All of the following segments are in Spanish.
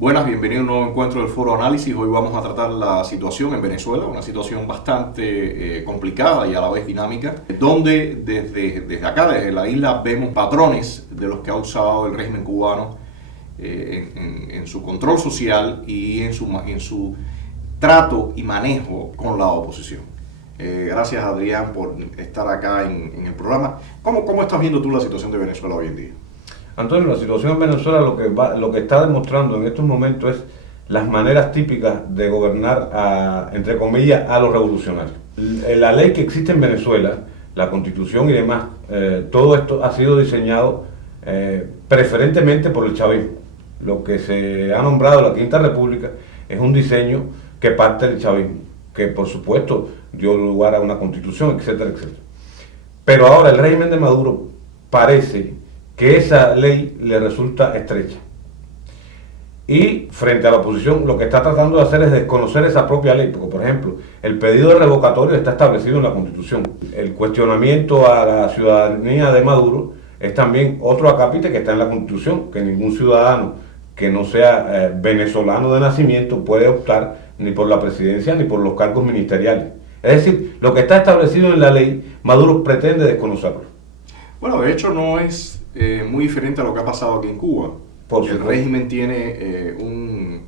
Buenas, bienvenido a un nuevo encuentro del Foro Análisis. Hoy vamos a tratar la situación en Venezuela, una situación bastante complicada y a la vez dinámica, donde desde acá, desde la isla, vemos patrones de los que ha usado el régimen cubano en su control social y en su trato y manejo con la oposición. Gracias, Adrián, por estar acá en el programa. ¿Cómo estás viendo tú la situación de Venezuela hoy en día? Antonio, la situación en Venezuela lo que está demostrando en estos momentos es las maneras típicas de gobernar, entre comillas, a los revolucionarios. La ley que existe en Venezuela, la Constitución y demás, todo esto ha sido diseñado preferentemente por el chavismo. Lo que se ha nombrado la Quinta República es un diseño que parte del chavismo, que por supuesto dio lugar a una constitución, etcétera, etcétera. Pero ahora el régimen de Maduro parece que esa ley le resulta estrecha. Y frente a la oposición lo que está tratando de hacer es desconocer esa propia ley, porque por ejemplo, el pedido de revocatorio está establecido en la Constitución. El cuestionamiento a la ciudadanía de Maduro es también otro acápite que está en la Constitución, que ningún ciudadano que no sea venezolano de nacimiento puede optar ni por la presidencia ni por los cargos ministeriales. Es decir, lo que está establecido en la ley, Maduro pretende desconocerlo. Bueno, de hecho no es muy diferente a lo que ha pasado aquí en Cuba. El régimen tiene un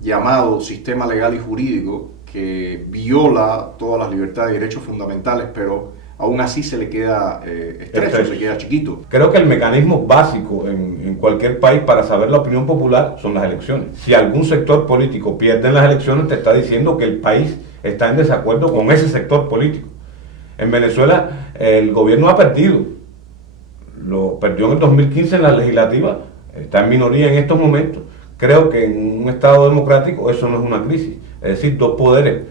llamado sistema legal y jurídico que viola todas las libertades y derechos fundamentales, pero aún así se le queda estrecho, se queda chiquito. Creo que el mecanismo básico en cualquier país para saber la opinión popular son las elecciones. Si algún sector político pierde en las elecciones, te está diciendo que el país está en desacuerdo con ese sector político. En Venezuela el gobierno ha perdido. Lo perdió en el 2015 en la legislativa, está en minoría en estos momentos. Creo que en un Estado democrático eso no es una crisis, es decir, dos poderes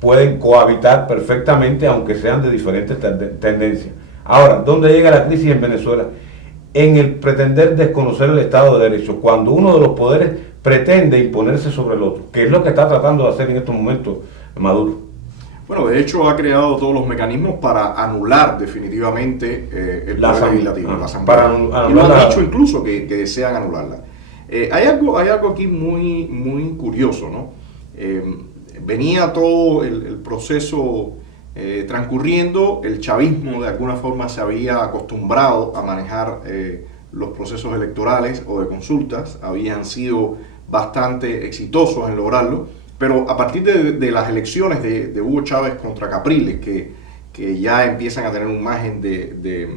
pueden cohabitar perfectamente aunque sean de diferentes tendencias. Ahora, ¿dónde llega la crisis en Venezuela? En el pretender desconocer el Estado de Derecho, cuando uno de los poderes pretende imponerse sobre el otro, que es lo que está tratando de hacer en estos momentos Maduro. Bueno, de hecho ha creado todos los mecanismos para anular definitivamente el poder legislativo, la Asamblea. Y lo han dicho incluso que desean anularla. Hay algo aquí muy curioso, ¿no? Venía todo el proceso transcurriendo, el chavismo de alguna forma se había acostumbrado a manejar los procesos electorales o de consultas, habían sido bastante exitosos en lograrlo. Pero a partir de las elecciones de Hugo Chávez contra Capriles, que ya empiezan a tener un margen de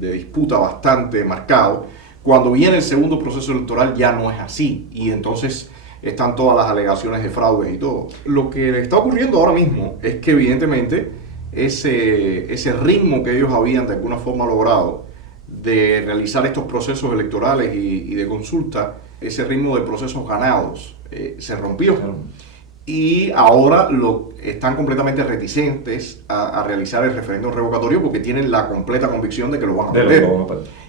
disputa bastante marcado, cuando viene el segundo proceso electoral ya no es así. Y entonces están todas las alegaciones de fraudes y todo. Lo que le está ocurriendo ahora mismo es que evidentemente ese ritmo que ellos habían de alguna forma logrado de realizar estos procesos electorales y de consulta, ese ritmo de procesos ganados, se rompió. Y ahora están completamente reticentes a realizar el referéndum revocatorio porque tienen la completa convicción de que lo van a perder.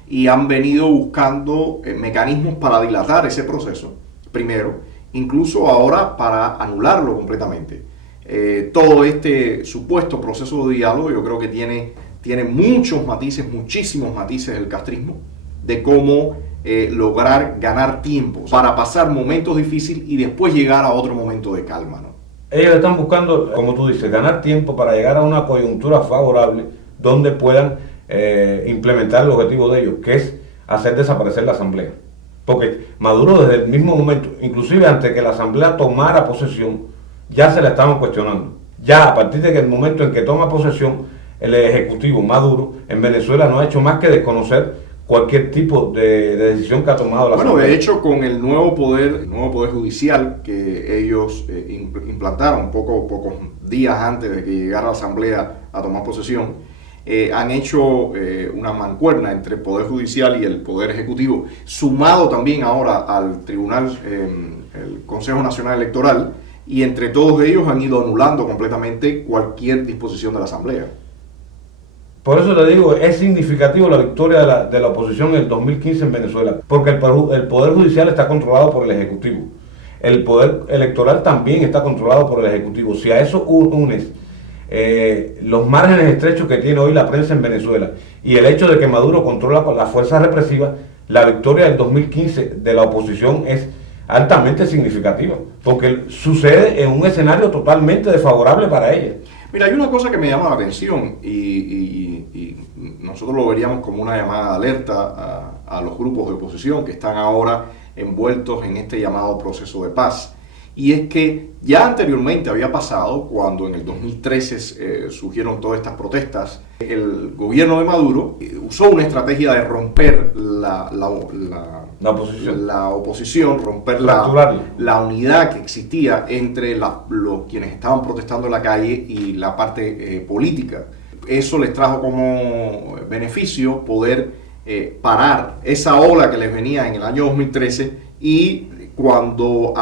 Y han venido buscando mecanismos para dilatar ese proceso, primero, incluso ahora para anularlo completamente. Todo este supuesto proceso de diálogo yo creo que tiene muchos matices, muchísimos matices del castrismo, de cómo lograr ganar tiempo para pasar momentos difíciles y después llegar a otro momento de calma, ¿no? Ellos están buscando, como tú dices, ganar tiempo para llegar a una coyuntura favorable donde puedan implementar el objetivo de ellos, que es hacer desaparecer la asamblea. Porque Maduro desde el mismo momento, inclusive antes que la asamblea tomara posesión, ya se la estaban cuestionando. Ya a partir del momento en que toma posesión el ejecutivo Maduro, en Venezuela no ha hecho más que desconocer cualquier tipo de decisión que ha tomado la Asamblea. Bueno, de hecho, con el nuevo poder judicial que ellos implantaron pocos días antes de que llegara la Asamblea a tomar posesión, han hecho una mancuerna entre el Poder Judicial y el Poder Ejecutivo, sumado también ahora al Tribunal, el Consejo Nacional Electoral, y entre todos ellos han ido anulando completamente cualquier disposición de la Asamblea. Por eso te digo, es significativo la victoria de la oposición en el 2015 en Venezuela, porque el Poder Judicial está controlado por el Ejecutivo. El Poder Electoral también está controlado por el Ejecutivo. Si a eso unes los márgenes estrechos que tiene hoy la prensa en Venezuela y el hecho de que Maduro controla con las fuerzas represivas, la victoria del 2015 de la oposición es altamente significativa, porque sucede en un escenario totalmente desfavorable para ella. Mira, hay una cosa que me llama la atención y nosotros lo veríamos como una llamada de alerta a los grupos de oposición que están ahora envueltos en este llamado proceso de paz. Y es que ya anteriormente había pasado, cuando en el 2013 surgieron todas estas protestas, el gobierno de Maduro usó una estrategia de romper la oposición, romper la unidad que existía entre quienes estaban protestando en la calle y la parte política. Eso les trajo como beneficio poder parar esa ola que les venía en el año 2013 y cuando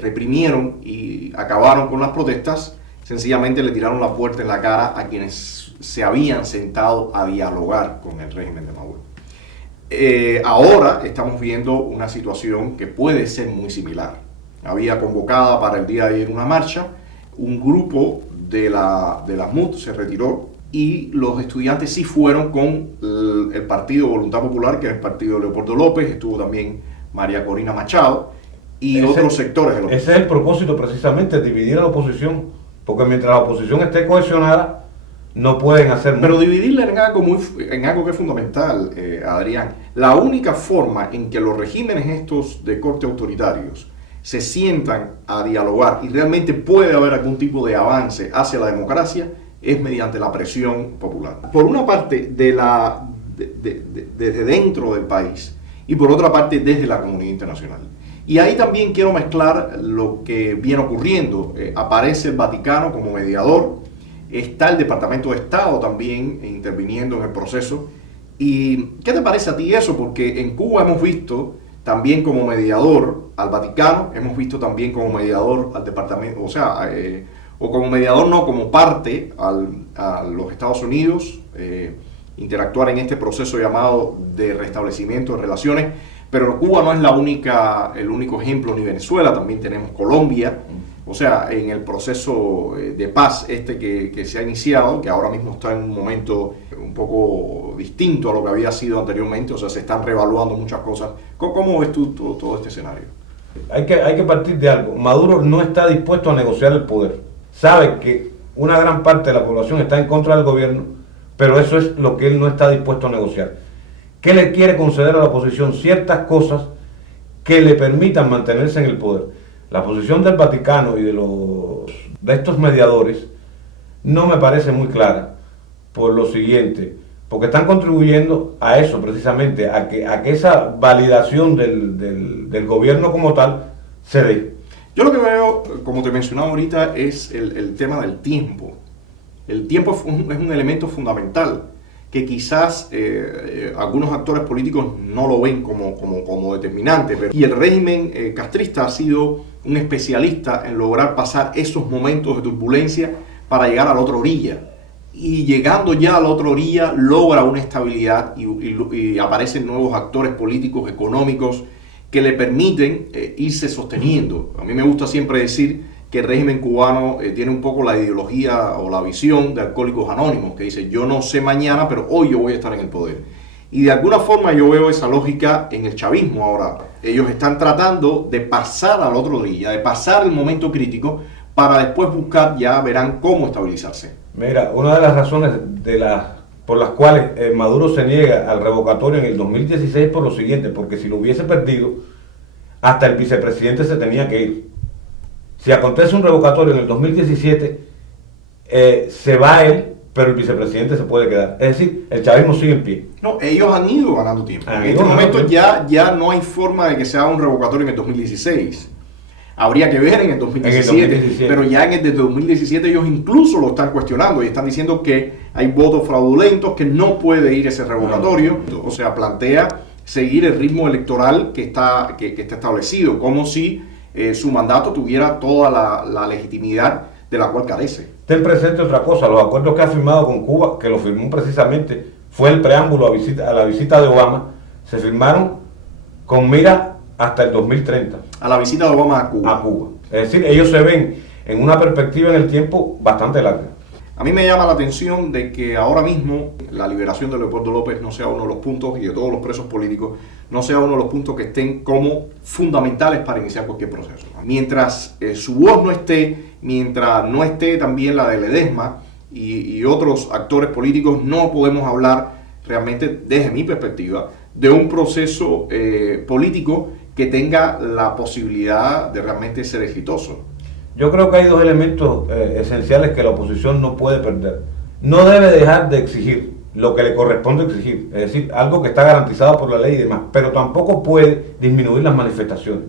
reprimieron y acabaron con las protestas, sencillamente le tiraron la puerta en la cara a quienes se habían sentado a dialogar con el régimen de Maduro. Ahora estamos viendo una situación que puede ser muy similar. Había convocada para el día de ayer una marcha, un grupo de la MUD se retiró y los estudiantes sí fueron con el Partido Voluntad Popular, que es el partido de Leopoldo López, estuvo también María Corina Machado y otros sectores de la oposición. Ese es el propósito precisamente, dividir a la oposición, porque mientras la oposición esté cohesionada, no pueden hacer mucho. Pero dividirla en algo que es fundamental, Adrián. La única forma en que los regímenes estos de corte autoritarios se sientan a dialogar y realmente puede haber algún tipo de avance hacia la democracia es mediante la presión popular. Por una parte, desde dentro del país y por otra parte, desde la comunidad internacional. Y ahí también quiero mezclar lo que viene ocurriendo. Aparece el Vaticano como mediador, está el Departamento de Estado también interviniendo en el proceso. ¿Y qué te parece a ti eso? Porque en Cuba hemos visto también como mediador al Vaticano, hemos visto también como mediador al Departamento, o como mediador no, como parte a los Estados Unidos, interactuar en este proceso llamado de restablecimiento de relaciones. Pero Cuba no es el único ejemplo, ni Venezuela, también tenemos Colombia. O sea, en el proceso de paz que se ha iniciado, que ahora mismo está en un momento un poco distinto a lo que había sido anteriormente, o sea, se están reevaluando muchas cosas. ¿Cómo ves tú todo este escenario? Hay que partir de algo. Maduro no está dispuesto a negociar el poder. Sabe que una gran parte de la población está en contra del gobierno, pero eso es lo que él no está dispuesto a negociar. ¿Qué le quiere conceder a la oposición? Ciertas cosas que le permitan mantenerse en el poder. La posición del Vaticano y de estos mediadores no me parece muy clara por lo siguiente, porque están contribuyendo a eso precisamente, a que esa validación del gobierno como tal se dé. Yo lo que veo, como te mencionaba ahorita, es el tema del tiempo. El tiempo es un elemento fundamental que quizás algunos actores políticos no lo ven como determinante. Y el régimen castrista ha sido un especialista en lograr pasar esos momentos de turbulencia para llegar a la otra orilla. Y llegando ya a la otra orilla logra una estabilidad y aparecen nuevos actores políticos, económicos, que le permiten irse sosteniendo. A mí me gusta siempre decir que el régimen cubano tiene un poco la ideología o la visión de Alcohólicos Anónimos, que dice, yo no sé mañana, pero hoy yo voy a estar en el poder. Y de alguna forma yo veo esa lógica en el chavismo ahora. Ellos están tratando de pasar al otro día, de pasar el momento crítico, para después buscar, ya verán cómo estabilizarse. Mira, una de las razones por las cuales Maduro se niega al revocatorio en el 2016 por lo siguiente, porque si lo hubiese perdido, hasta el vicepresidente se tenía que ir. Si acontece un revocatorio en el 2017, se va él, pero el vicepresidente se puede quedar. Es decir, el chavismo sigue en pie. No, ellos han ido ganando tiempo. En este momento ya no hay forma de que se haga un revocatorio en el 2016. Habría que ver en el 2017, pero ya en el de 2017 ellos incluso lo están cuestionando y están diciendo que hay votos fraudulentos, que no puede ir ese revocatorio. O sea, plantea seguir el ritmo electoral que está establecido, como si su mandato tuviera toda la legitimidad de la cual carece. Ten presente otra cosa, los acuerdos que ha firmado con Cuba, que lo firmó precisamente, fue el preámbulo a la visita de Obama, se firmaron con mira hasta el 2030. A la visita de Obama a Cuba. Es decir, ellos se ven en una perspectiva en el tiempo bastante larga. A mí me llama la atención de que ahora mismo la liberación de Leopoldo López no sea uno de los puntos, y de todos los presos políticos, no sea uno de los puntos que estén como fundamentales para iniciar cualquier proceso. Mientras su voz no esté, mientras no esté también la de Ledesma y otros actores políticos, no podemos hablar realmente, desde mi perspectiva, de un proceso político que tenga la posibilidad de realmente ser exitoso. Yo creo que hay dos elementos esenciales que la oposición no puede perder. No debe dejar de exigir lo que le corresponde exigir, es decir, algo que está garantizado por la ley y demás, pero tampoco puede disminuir las manifestaciones.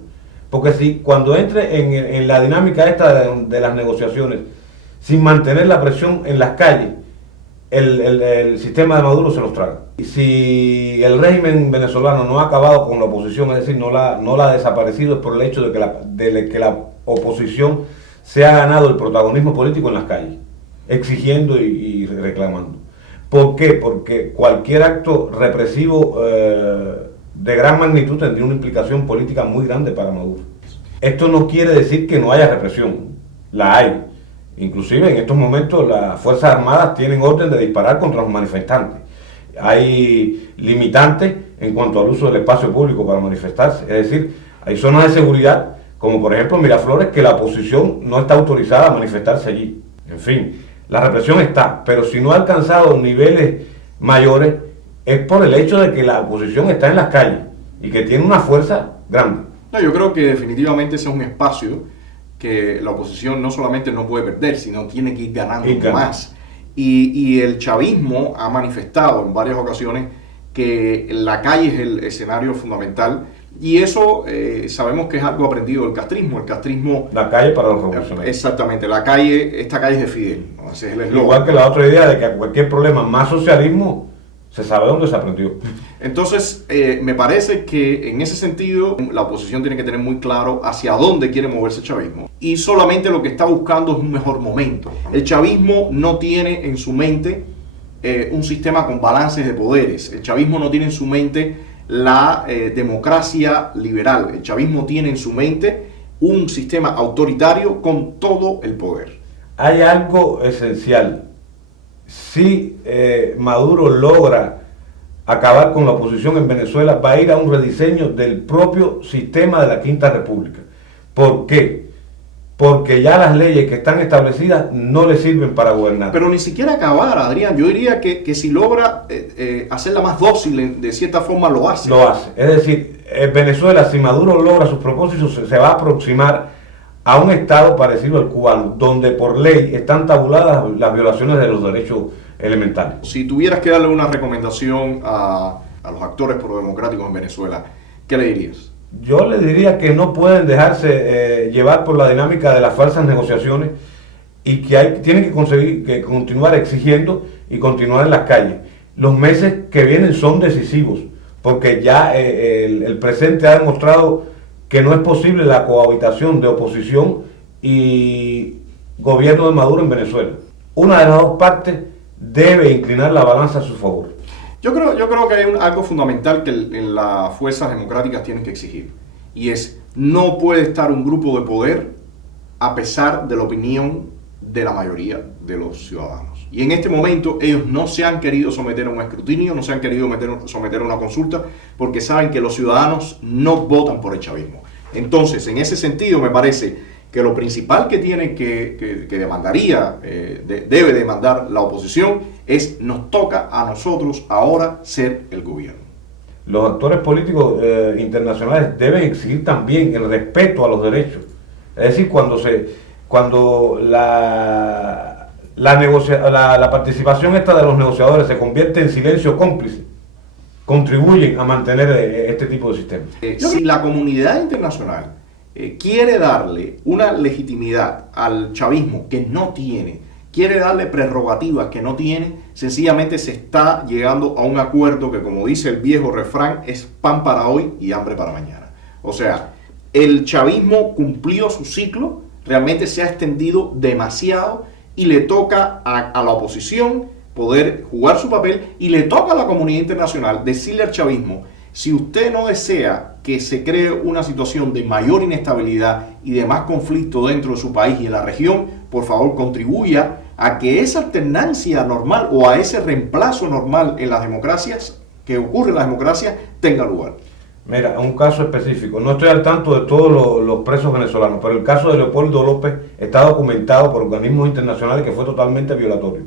Porque si cuando entre en la dinámica esta de las negociaciones, sin mantener la presión en las calles, el sistema de Maduro se los traga. Y si el régimen venezolano no ha acabado con la oposición, es decir, no la ha desaparecido, es por el hecho de que la oposición se ha ganado el protagonismo político en las calles, exigiendo y reclamando. ¿Por qué? Porque cualquier acto represivo de gran magnitud tendría una implicación política muy grande para Maduro. Esto no quiere decir que no haya represión, la hay. Inclusive en estos momentos las Fuerzas Armadas tienen orden de disparar contra los manifestantes. Hay limitantes en cuanto al uso del espacio público para manifestarse, es decir, hay zonas de seguridad, como por ejemplo Miraflores, que la oposición no está autorizada a manifestarse allí. En fin, la represión está, pero si no ha alcanzado niveles mayores es por el hecho de que la oposición está en las calles y que tiene una fuerza grande. No, yo creo que definitivamente ese es un espacio que la oposición no solamente no puede perder, sino tiene que ir ganando más. Y el chavismo ha manifestado en varias ocasiones que la calle es el escenario fundamental, y eso sabemos que es algo aprendido del castrismo. El castrismo... La calle para los revolucionarios. Exactamente, esta calle es de Fidel, ¿no? Ese es el eslogan. Igual que la otra idea de que cualquier problema más socialismo, se sabe dónde se aprendió. Entonces, me parece que en ese sentido la oposición tiene que tener muy claro hacia dónde quiere moverse el chavismo, y solamente lo que está buscando es un mejor momento. El chavismo no tiene en su mente un sistema con balances de poderes. El chavismo no tiene en su mente la democracia liberal. El chavismo tiene en su mente un sistema autoritario con todo el poder. Hay algo esencial. Si Maduro logra acabar con la oposición en Venezuela, va a ir a un rediseño del propio sistema de la Quinta República. ¿Por qué? Porque ya las leyes que están establecidas no le sirven para gobernar. Pero ni siquiera acabar, Adrián. Yo diría que si logra hacerla más dócil, de cierta forma lo hace. Lo hace. Es decir, Venezuela, si Maduro logra sus propósitos, se va a aproximar a un estado parecido al cubano, donde por ley están tabuladas las violaciones de los derechos elementales. Si tuvieras que darle una recomendación a los actores prodemocráticos en Venezuela, ¿qué le dirías? Yo le diría que no pueden dejarse llevar por la dinámica de las falsas negociaciones, y que tienen que continuar exigiendo y continuar en las calles. Los meses que vienen son decisivos, porque ya el presente ha demostrado que no es posible la cohabitación de oposición y gobierno de Maduro en Venezuela. Una de las dos partes debe inclinar la balanza a su favor. Yo creo que hay algo fundamental que en las fuerzas democráticas tienen que exigir, y es: no puede estar un grupo de poder a pesar de la opinión de la mayoría de los ciudadanos. Y en este momento ellos no se han querido someter a un escrutinio, no se han querido someter a una consulta, porque saben que los ciudadanos no votan por el chavismo. Entonces, en ese sentido, me parece que lo principal que tiene que demandaría, debe demandar la oposición, es: nos toca a nosotros ahora ser el gobierno. Los actores políticos internacionales deben exigir también el respeto a los derechos. Es decir, cuando la participación esta de los negociadores se convierte en silencio cómplice, contribuyen a mantener este tipo de sistema. Si la comunidad internacional quiere darle una legitimidad al chavismo que no tiene, quiere darle prerrogativas que no tiene, sencillamente se está llegando a un acuerdo que, como dice el viejo refrán, es pan para hoy y hambre para mañana. O sea, el chavismo cumplió su ciclo, realmente se ha extendido demasiado, y le toca a la oposición poder jugar su papel, y le toca a la comunidad internacional decirle al chavismo: Si usted no desea que se cree una situación de mayor inestabilidad y de más conflicto dentro de su país y en la región, por favor contribuya a que esa alternancia normal o a ese reemplazo normal en las democracias, que ocurre en las democracias, tenga lugar. Mira, un caso específico. No estoy al tanto de todos los presos venezolanos, pero el caso de Leopoldo López está documentado por organismos internacionales que fue totalmente violatorio.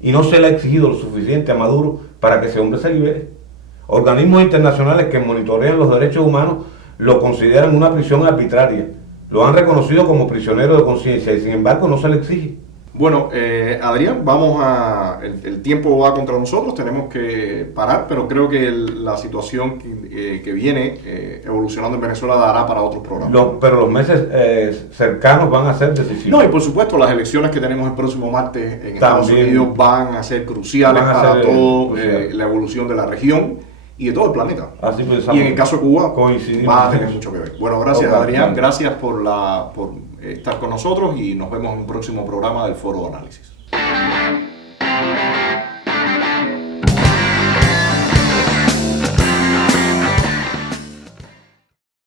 Y no se le ha exigido lo suficiente a Maduro para que ese hombre se libere. Organismos internacionales que monitorean los derechos humanos lo consideran una prisión arbitraria. Lo han reconocido como prisionero de conciencia y sin embargo no se le exige. Bueno, Adrián, el tiempo va contra nosotros, tenemos que parar, pero creo que la situación que viene evolucionando en Venezuela dará para otros programas. Pero los meses cercanos van a ser decisivos. No, y por supuesto las elecciones que tenemos el próximo martes en Estados Unidos van a ser cruciales para toda la evolución de la región y de todo el planeta. Así y en el caso de Cuba va a tener mucho que ver. Bueno, gracias Adrián, gracias por estar con nosotros y nos vemos en un próximo programa del Foro de Análisis.